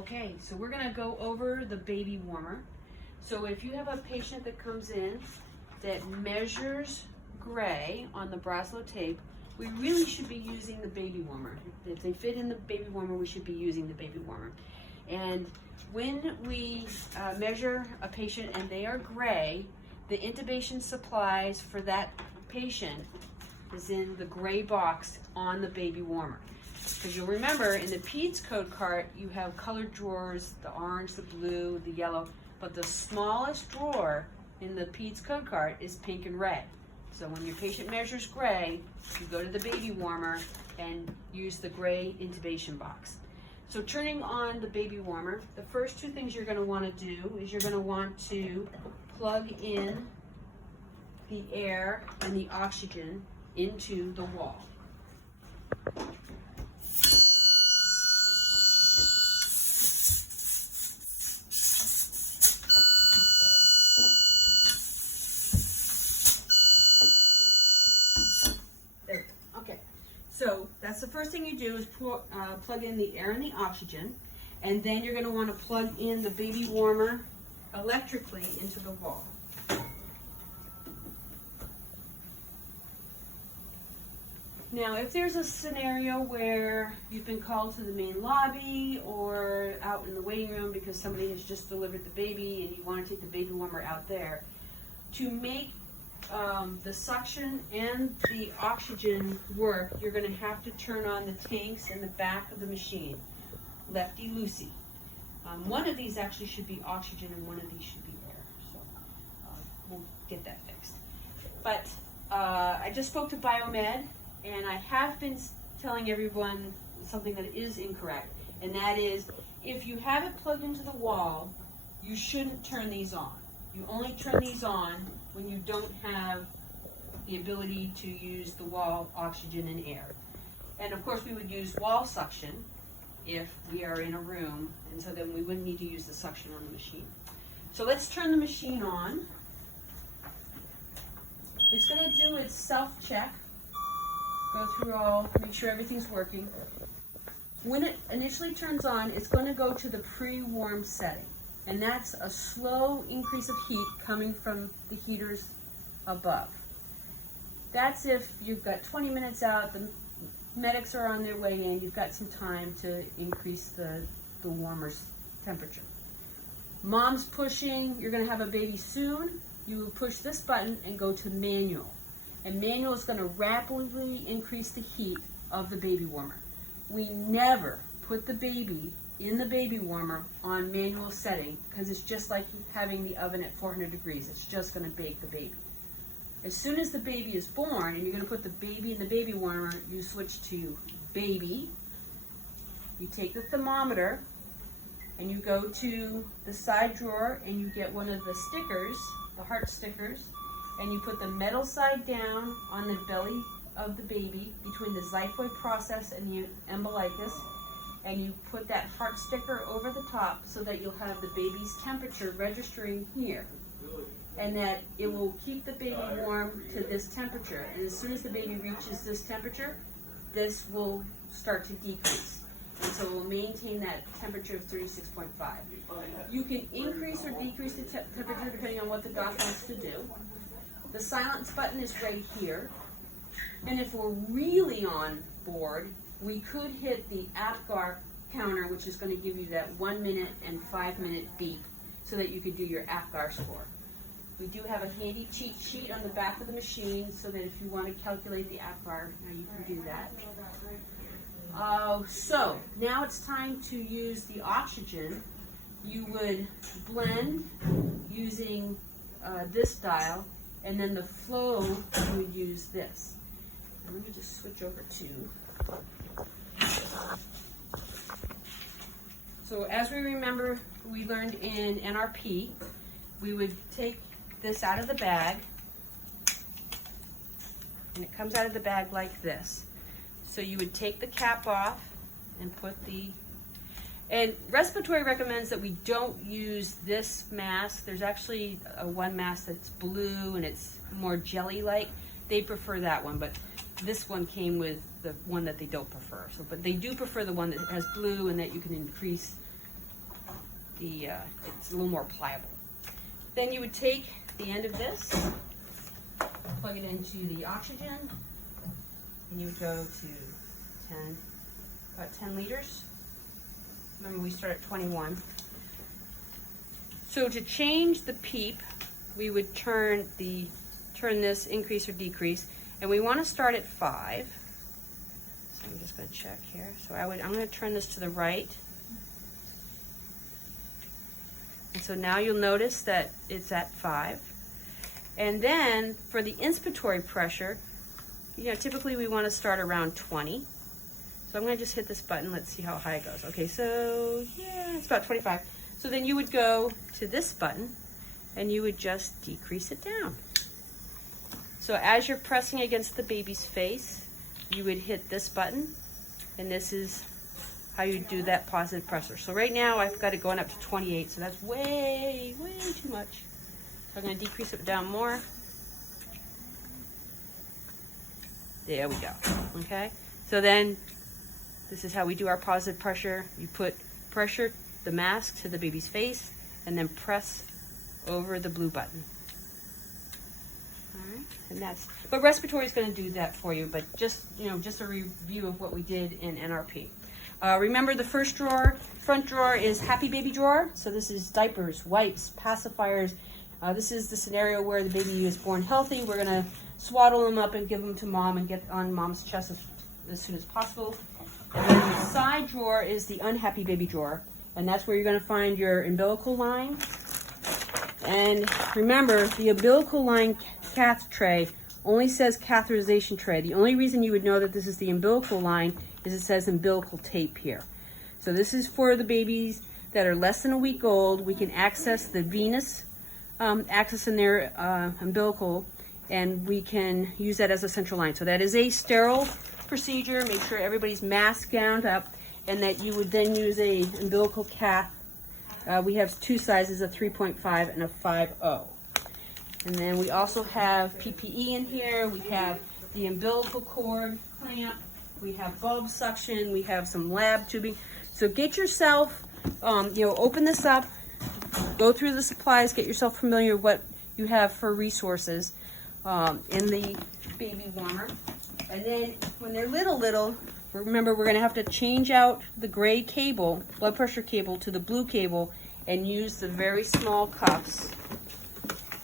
Okay, so we're gonna go over the baby warmer. So if you have a patient that comes in that measures gray on the Braslo tape, we really should be using the baby warmer. If they fit in the baby warmer, we should be using the baby warmer. And when we measure a patient and they are gray, the intubation supplies for that patient is in the gray box on the baby warmer. Because you'll remember in the PEDS code cart, you have colored drawers, the orange, the blue, the yellow, but the smallest drawer in the PEDS code cart is pink and red. So when your patient measures gray, you go to the baby warmer and use the gray intubation box. So turning on the baby warmer, the first two things you're going to want to do is you're going to want to plug in the air and the oxygen into the wall. So that's the first thing you do is plug in the air and the oxygen, and then you're going to want to plug in the baby warmer electrically into the wall. Now, if there's a scenario where you've been called to the main lobby or out in the waiting room because somebody has just delivered the baby and you want to take the baby warmer out there, to make the suction and the oxygen work, you're going to have to turn on the tanks in the back of the machine, lefty-loosey. One of these actually should be oxygen and one of these should be air, so we'll get that fixed. But I just spoke to Biomed, and I have been telling everyone something that is incorrect, and that is, if you have it plugged into the wall, you shouldn't turn these on. You only turn these on when you don't have the ability to use the wall oxygen and air. And of course we would use wall suction if we are in a room, and so then we wouldn't need to use the suction on the machine. So let's turn the machine on. It's going to do its self-check, go through all, make sure everything's working. When it initially turns on, it's going to go to the pre-warm setting. And that's a slow increase of heat coming from the heaters above. That's if you've got 20 minutes out, the medics are on their way in, you've got some time to increase the warmer's temperature. Mom's pushing, you're going to have a baby soon, you push this button and go to manual. And manual is going to rapidly increase the heat of the baby warmer. We never put the baby in the baby warmer on manual setting, because it's just like having the oven at 400 degrees. It's just going to bake the baby. As soon as the baby is born and you're going to put the baby in the baby warmer, you switch to baby. You take the thermometer and you go to the side drawer and you get one of the stickers, the heart stickers, and you put the metal side down on the belly of the baby between the xiphoid process and the umbilicus, and you put that heart sticker over the top so that you'll have the baby's temperature registering here, and that it will keep the baby warm to this temperature. And as soon as the baby reaches this temperature, this will start to decrease. And so it will maintain that temperature of 36.5. You can increase or decrease the temperature depending on what the doc wants to do. The silence button is right here. And if we're really on board, we could hit the APGAR counter, which is going to give you that 1 minute and 5 minute beep so that you could do your APGAR score. We do have a handy cheat sheet on the back of the machine so that if you want to calculate the APGAR, you can do that. So now it's time to use the oxygen. You would blend using this dial, and then the flow you would use this. And let me just switch over to. So as we remember, we learned in NRP, we would take this out of the bag, and it comes out of the bag like this. So you would take the cap off and put and respiratory recommends that we don't use this mask. There's actually one mask that's blue and it's more jelly-like. They prefer that one, but this one came with the one that they don't prefer. So, but they do prefer the one that has blue and that you can increase it's a little more pliable. Then you would take the end of this, plug it into the oxygen, and you would go to about 10 liters. Remember, we start at 21. So to change the PEEP, we would turn this, increase or decrease, and we want to start at 5. So I'm just going to check here. So I'm going to turn this to the right. And so now you'll notice that it's at 5. And then for the inspiratory pressure, typically we want to start around 20. So I'm going to just hit this button. Let's see how high it goes. Okay, so yeah, it's about 25. So then you would go to this button and you would just decrease it down. So as you're pressing against the baby's face, you would hit this button, and this is how you do that positive pressure. So right now I've got it going up to 28, so that's way too much. So I'm going to decrease it down more. There we go. Okay, so then this is how we do our positive pressure. You put pressure, the mask, to the baby's face, and then press over the blue button. All right, and but respiratory is going to do that for you, but just a review of what we did in NRP. Remember, the front drawer is happy baby drawer. So this is diapers, wipes, pacifiers. This is the scenario where the baby is born healthy. We're going to swaddle them up and give them to mom and get on mom's chest as soon as possible. And then the side drawer is the unhappy baby drawer, and that's where you're going to find your umbilical line. And remember, the umbilical line cath tray only says catheterization tray. The only reason you would know that this is the umbilical line is it says umbilical tape here. So this is for the babies that are less than a week old. We can access the venous access in their umbilical, and we can use that as a central line. So that is a sterile procedure. Make sure everybody's masked gowned up, and that you would then use a umbilical cath. We have two sizes, a 3.5 and a 5.0. And then we also have PPE in here. We have the umbilical cord clamp. We have bulb suction. We have some lab tubing. So get yourself, open this up, go through the supplies, get yourself familiar with what you have for resources in the baby warmer. And then when they're little, remember, we're going to have to change out the gray cable, blood pressure cable, to the blue cable, and use the very small cuffs.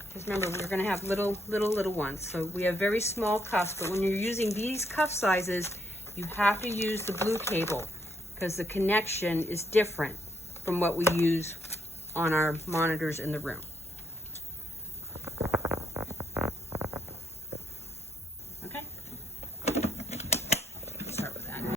Because remember, we're going to have little ones. So we have very small cuffs, but when you're using these cuff sizes, you have to use the blue cable because the connection is different from what we use on our monitors in the room.